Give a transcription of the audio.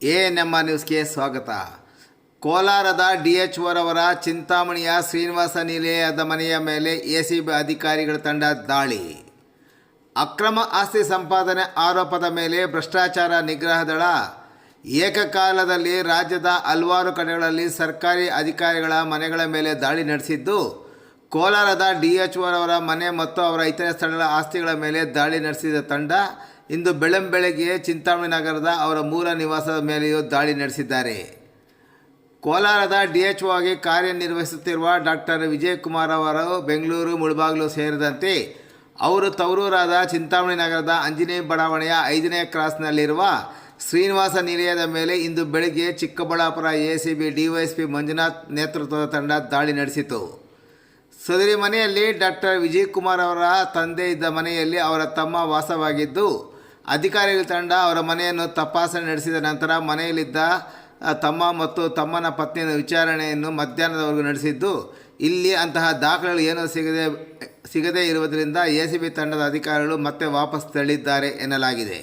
ನಮ್ಮ ನ್ಯೂಸ್ಗೆ ಸ್ವಾಗತ. ಕೋಲಾರದ DHOರವರ ಚಿಂತಾಮಣಿಯ ಶ್ರೀನಿವಾಸ ನಿಲಯದ ಮನೆಯ ಮೇಲೆ ಎಸಿಬಿ ಅಧಿಕಾರಿಗಳ ತಂಡ ದಾಳಿ. ಅಕ್ರಮ ಆಸ್ತಿ ಸಂಪಾದನೆ ಆರೋಪದ ಮೇಲೆ ಭ್ರಷ್ಟಾಚಾರ ನಿಗ್ರಹ ದಳ ಏಕಕಾಲದಲ್ಲಿ ರಾಜ್ಯದ ಹಲವಾರು ಕಡೆಗಳಲ್ಲಿ ಸರ್ಕಾರಿ ಅಧಿಕಾರಿಗಳ ಮನೆಗಳ ಮೇಲೆ ದಾಳಿ ನಡೆಸಿದ್ದು, ಕೋಲಾರದ DHOರವರ ಮನೆ ಮತ್ತು ಅವರ ಇತರೆ ಸ್ಥಳಗಳ ಆಸ್ತಿಗಳ ಮೇಲೆ ದಾಳಿ ನಡೆಸಿದ ತಂಡ ಇಂದು ಬೆಳಗ್ಗೆ ಚಿಂತಾಮಣಿ ನಗರದ ಅವರ ಮೂಲ ನಿವಾಸದ ಮೇಲೆಯೂ ದಾಳಿ ನಡೆಸಿದ್ದಾರೆ. ಕೋಲಾರದ DHO ಆಗಿ ಕಾರ್ಯನಿರ್ವಹಿಸುತ್ತಿರುವ ಡಾಕ್ಟರ್ ವಿಜಯಕುಮಾರ್ ಅವರು ಬೆಂಗಳೂರು, ಮುಳಬಾಗಿಲು ಸೇರಿದಂತೆ ಅವರು ತವರೂರಾದ ಚಿಂತಾಮಣಿ ನಗರದ ಆಂಜನೇಯ ಬಡಾವಣೆಯ 5ನೇ ಕ್ರಾಸ್ನಲ್ಲಿರುವ ಶ್ರೀನಿವಾಸ ನಿಲಯದ ಮೇಲೆ ಇಂದು ಬೆಳಗ್ಗೆ ಚಿಕ್ಕಬಳ್ಳಾಪುರ ಎಸಿಬಿ ಡಿವೈಎಸ್ಪಿ ಮಂಜುನಾಥ್ ನೇತೃತ್ವದ ತಂಡ ದಾಳಿ ನಡೆಸಿತು. ಸದರಿ ಮನೆಯಲ್ಲಿ ಡಾಕ್ಟರ್ ವಿಜಯಕುಮಾರ್ ಅವರ ತಂದೆ ಇದ್ದ ಮನೆಯಲ್ಲಿ ಅವರ ತಮ್ಮ ವಾಸವಾಗಿದ್ದು, ಅಧಿಕಾರಿಗಳ ತಂಡ ಅವರ ಮನೆಯನ್ನು ತಪಾಸಣೆ ನಡೆಸಿದ ನಂತರ ಮನೆಯಲ್ಲಿದ್ದ ತಮ್ಮ ಮತ್ತು ತಮ್ಮನ ಪತ್ನಿಯ ವಿಚಾರಣೆಯನ್ನು ಮಧ್ಯಾಹ್ನದವರೆಗೂ ನಡೆಸಿದ್ದು, ಇಲ್ಲಿ ಅಂತಹ ದಾಖಲೆಗಳು ಏನೂ ಸಿಗದೇ ಇರುವುದರಿಂದ ಎಸಿಬಿ ತಂಡದ ಅಧಿಕಾರಿಗಳು ಮತ್ತೆ ವಾಪಸ್ ತಳ್ಳಿದ್ದಾರೆ ಎನ್ನಲಾಗಿದೆ.